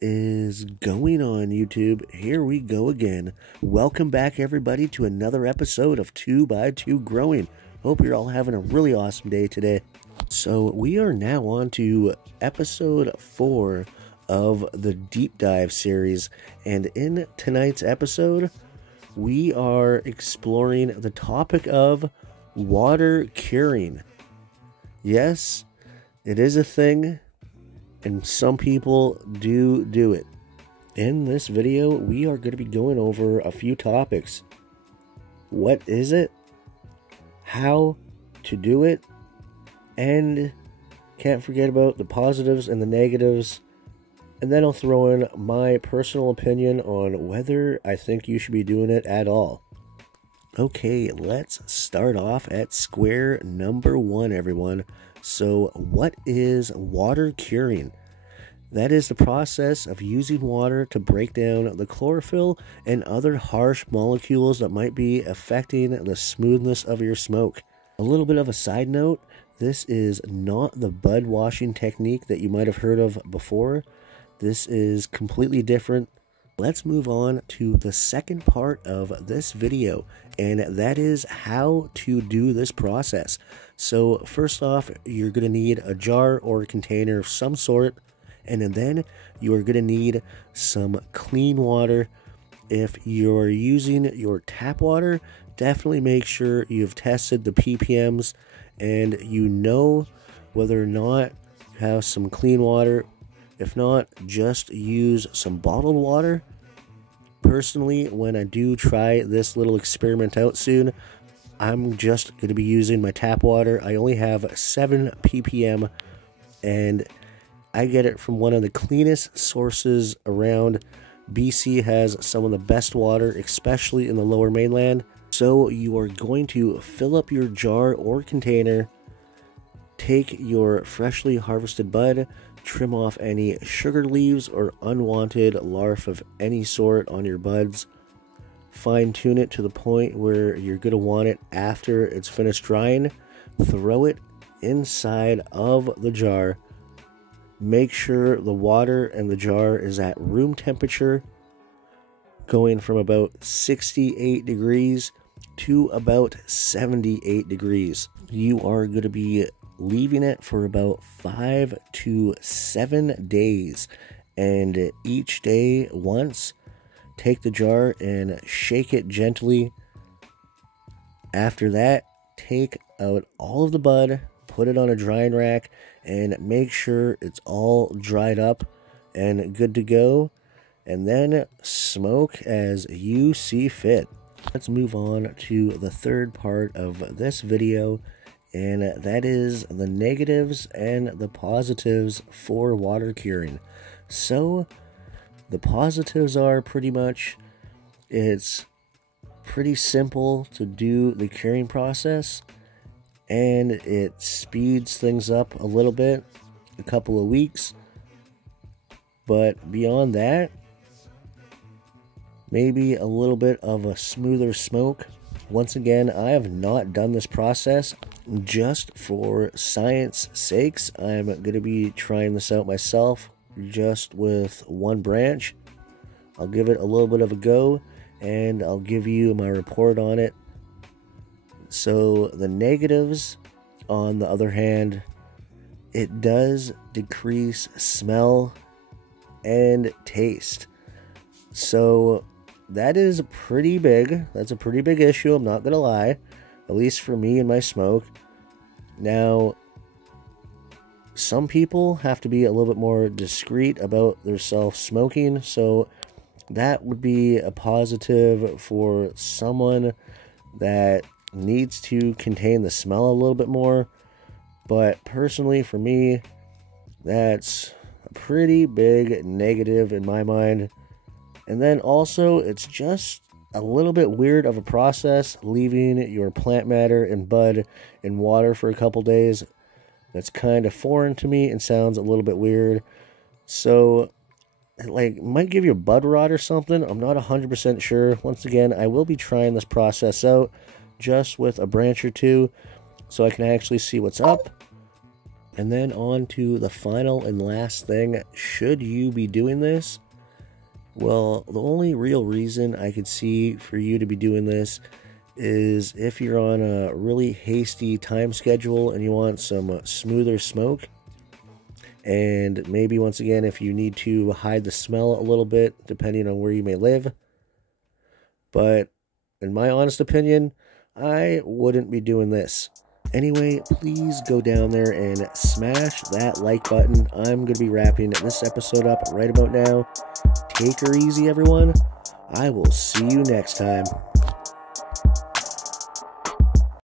Is going on, YouTube? Here we go again. Welcome back, everybody, to another episode of 2x2 Growing. Hope you're all having a really awesome day today. So we are now on to episode 4 of the deep dive series, and in tonight's episode we are exploring the topic of water curing. Yes, it is a thing, and some people do it. In this video, we are going to be going over a few topics. What is it? How to do it? And can't forget about the positives and the negatives. And then I'll throw in my personal opinion on whether I think you should be doing it at all. Okay, let's start off at square number 1, everyone. So, what is water curing? That is the process of using water to break down the chlorophyll and other harsh molecules that might be affecting the smoothness of your smoke. A little bit of a side note, this is not the bud washing technique that you might have heard of before. This is completely different. Let's move on to the second part of this video, and that is how to do this process. So first off, you're going to need a jar or a container of some sort, and then you are going to need some clean water. If you're using your tap water, definitely make sure you've tested the ppms and you know whether or not you have some clean water. If not, just use some bottled water. Personally, when I do try this little experiment out soon, I'm just going to be using my tap water. I only have 7 ppm, and I get it from one of the cleanest sources around. BC has some of the best water, especially in the lower mainland. So you are going to fill up your jar or container, take your freshly harvested bud, trim off any sugar leaves or unwanted larvae of any sort on your buds. Fine tune it to the point where you're going to want it after it's finished drying. Throw it inside of the jar. Make sure the water in the jar is at room temperature, going from about 68 degrees to about 78 degrees. You are going to be leaving it for about 5 to 7 days, and each day once. Take the jar and shake it gently. After that, take out all of the bud, put it on a drying rack, and make sure it's all dried up and good to go, and then smoke as you see fit. Let's move on to the third part of this video, and that is the negatives and the positives for water curing. So the positives are pretty much, it's pretty simple to do the curing process, and it speeds things up a little bit, a couple of weeks. But beyond that, maybe a little bit of a smoother smoke. Once again, I have not done this process. Just for science sakes, I'm going to be trying this out myself, just with one branch. I'll give it a little bit of a go, and I'll give you my report on it. So the negatives, on the other hand, it does decrease smell and taste. So that is pretty big. That's a pretty big issue, I'm not gonna lie, at least for me and my smoke. Now, some people have to be a little bit more discreet about their self-smoking, so that would be a positive for someone that needs to contain the smell a little bit more. But personally, for me, that's a pretty big negative in my mind. And then also, it's just a little bit weird of a process, leaving your plant matter and bud in water for a couple days. That's kind of foreign to me and sounds a little bit weird. So, like, might give you a bud rot or something. I'm not 100% sure. Once again, I will be trying this process out just with a branch or two, so I can actually see what's up. And then on to the final and last thing. Should you be doing this? Well, the only real reason I could see for you to be doing this is if you're on a really hasty time schedule and you want some smoother smoke. And maybe, once again, if you need to hide the smell a little bit, depending on where you may live. But in my honest opinion, I wouldn't be doing this. Anyway, please go down there and smash that like button. I'm going to be wrapping this episode up right about now. Take her easy, everyone. I will see you next time.